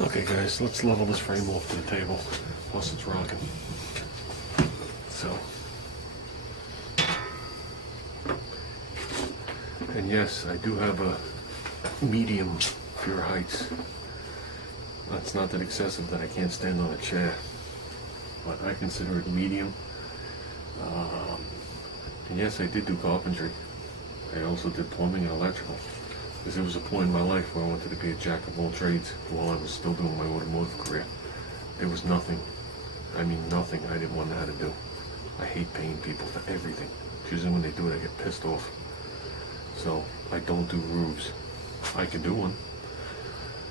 Okay guys, let's level this frame off to the table. Plus it's rocking. So. And yes, I do have a medium pure heights. It's not that excessive that I can't stand on a chair, but I consider it medium. And yes, I did do carpentry. I also did plumbing and electrical. Because there was a point in my life where I wanted to be a jack of all trades while I was still doing my automotive career. There was nothing, I mean nothing I didn't want to know how to do. I hate paying people for everything. Usually when they do it, I get pissed off. So I don't do roofs. I can do one.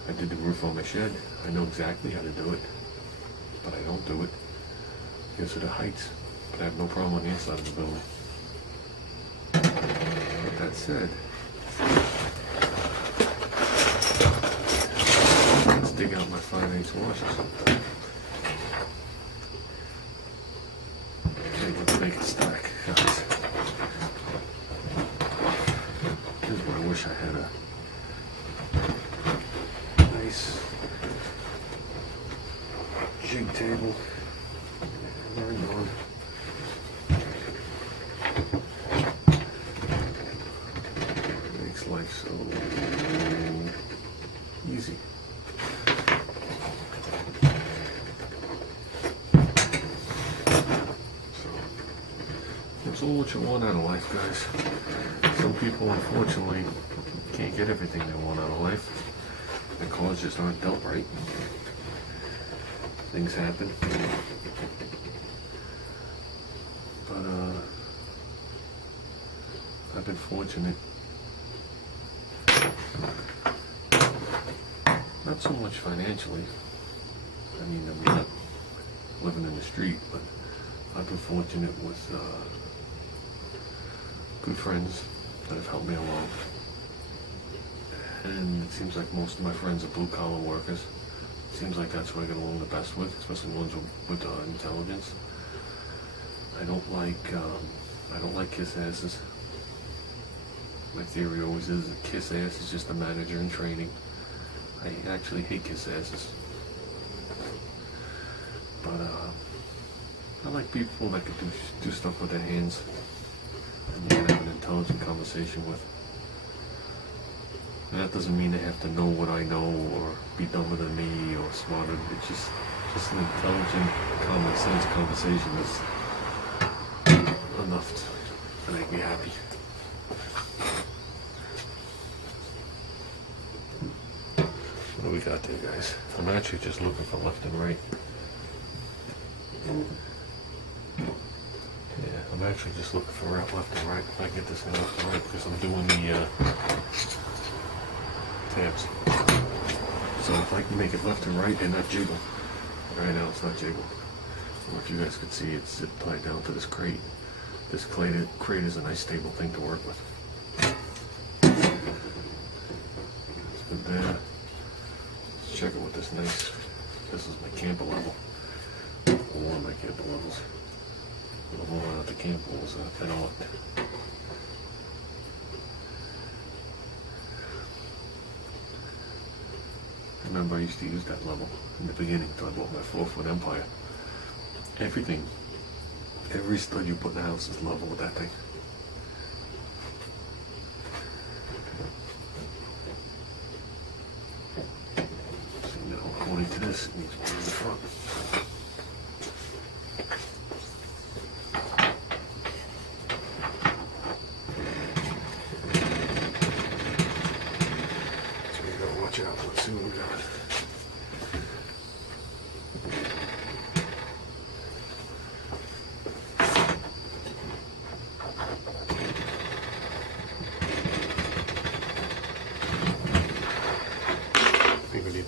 I did the roof on my shed. I know exactly how to do it, but I don't do it because of the heights. But I have no problem on the inside of the building. With that said, let's dig out my 5/8 washers. Okay, let's make it stack, guys. Here's where I wish I had a nice jig table. Learned on. Makes life so easy. So that's all what you want out of life, guys. Some people, unfortunately, can't get everything they want out of life. The cards just aren't dealt right. Things happen. But I've been fortunate. Not so much financially. I mean, I'm not living in the street, but I've been fortunate with good friends that have helped me along. And it seems like most of my friends are blue-collar workers. It seems like that's what I get along the best with, especially ones with intelligence. I don't like kiss asses. My theory always is that kiss ass is just a manager in training. I actually hate kiss asses. But I like people that can do stuff with their hands and you can have an intelligent conversation with. And that doesn't mean they have to know what I know or be dumber than me or smarter. It's just an intelligent, common sense conversation is enough to make me happy. What do we got there, guys? I'm actually just looking for left and right. Yeah, I'm actually just looking for left and right. If I get this in left and right, because I'm doing the tabs. So if I can make it left and right and not jiggle. Right now it's not jiggle. Or if you guys could see, it's zip tied down to this crate. This crate is a nice stable thing to work with. It's been there. Let's check it with this nice, this is my camper level. One of my camper levels. The whole lot of the camper was been on. I remember I used to use that level in the beginning until I bought my 4-foot Empire. Everything, every stud you put in the house is level with that thing. So now, according to this, it needs one in the front. So you gotta watch out. Let's see what we got.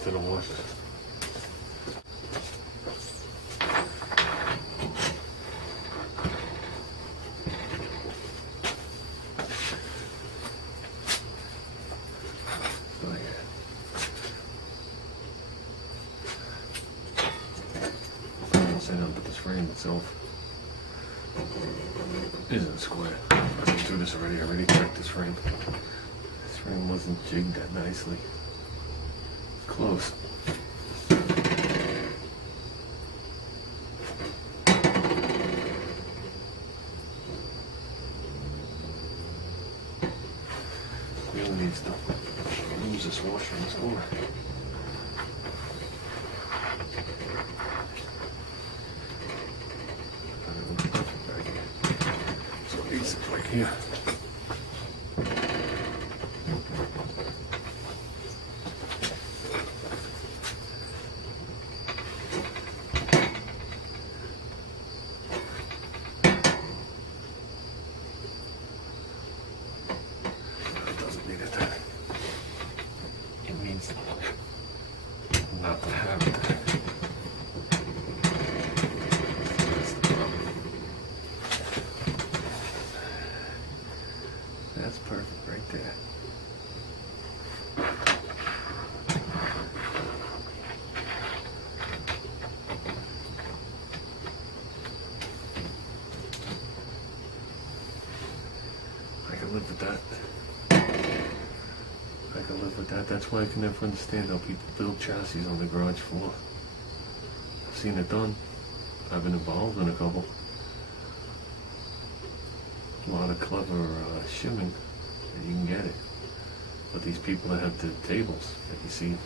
To the washers. Set up, but this frame itself isn't square. I've been through this already. I already checked this frame. This frame wasn't jigged that nicely. Close. lose this washer in this corner. So these is right here. Doesn't need it. It means not to have it. That's the problem. That's perfect right there. I can live with that. I can live with that. That's why I can never understand how people build chassis on the garage floor. I've seen it done. I've been involved in a couple. A lot of clever shimming, and you can get it. But these people that have the tables that you see,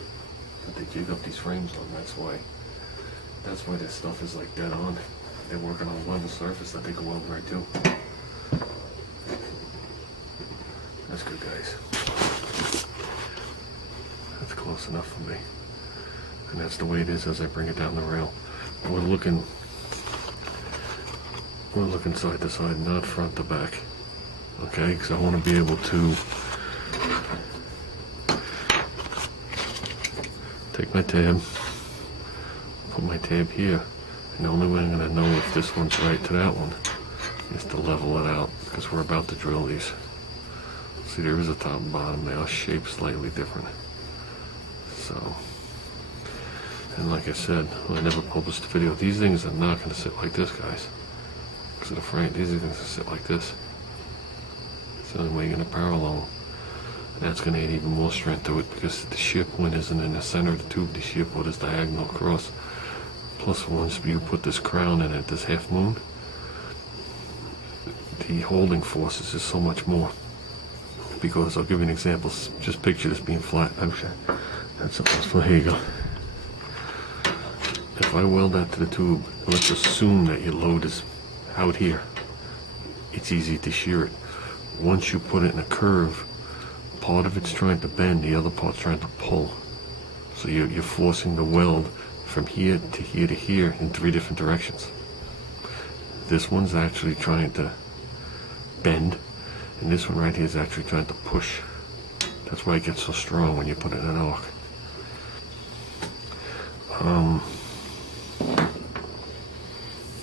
that they jig up these frames on, that's why their stuff is like dead on. They're working on a level surface that they go over right to. That's good, guys. That's close enough for me. And that's the way it is as I bring it down the rail. We're looking side to side, not front to back. Okay, because I want to be able to take my tab, put my tab here, and the only way I'm going to know if this one's right to that one is to level it out, because we're about to drill these. See, there is a top and bottom. They are shaped slightly different. So, and like I said, I never published a video. These things are not going to sit like this, guys. Because of the frame, these are going to sit like this. It's the only way you're going to parallel them. And that's going to add even more strength to it, because the shear point isn't in the center of the tube. The shear point is diagonal across. Plus, once you put this crown in it, this half moon, the holding force is just so much more. Because I'll give you an example. Just picture this being flat. I wish I had something else for. Here you go. If I weld that to the tube, let's assume that your load is out here. It's easy to shear it. Once you put it in a curve, part of it's trying to bend, the other part's trying to pull. So you're forcing the weld from here to here to here in 3 different directions. This one's actually trying to bend, and this one right here is actually trying to push. That's why it gets so strong when you put it in an arc.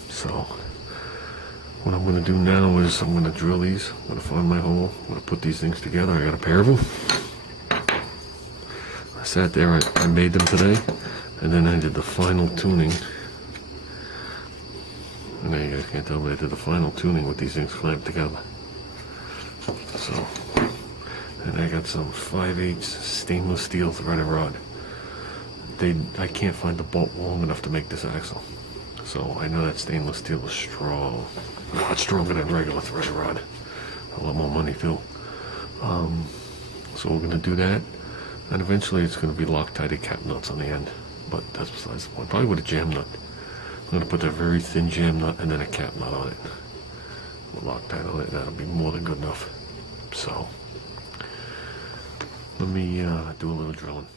So what I'm going to do now is I'm going to drill these. I'm going to find my hole. I'm going to put these things together. I got a pair of them. I sat there. I made them today, and then I did the final tuning. I know you guys can't tell, but I did the final tuning with these things clamped together. So, and I got some 5/8 stainless steel threaded rod. I can't find the bolt long enough to make this axle. So I know that stainless steel is strong. A lot stronger than regular threaded rod. A lot more money too. So we're going to do that. And eventually it's going to be Loctite cap nuts on the end. But that's besides the point. Probably with a jam nut. I'm going to put a very thin jam nut and then a cap nut on it. With Loctite on it. That'll be more than good enough. So let me do a little drilling.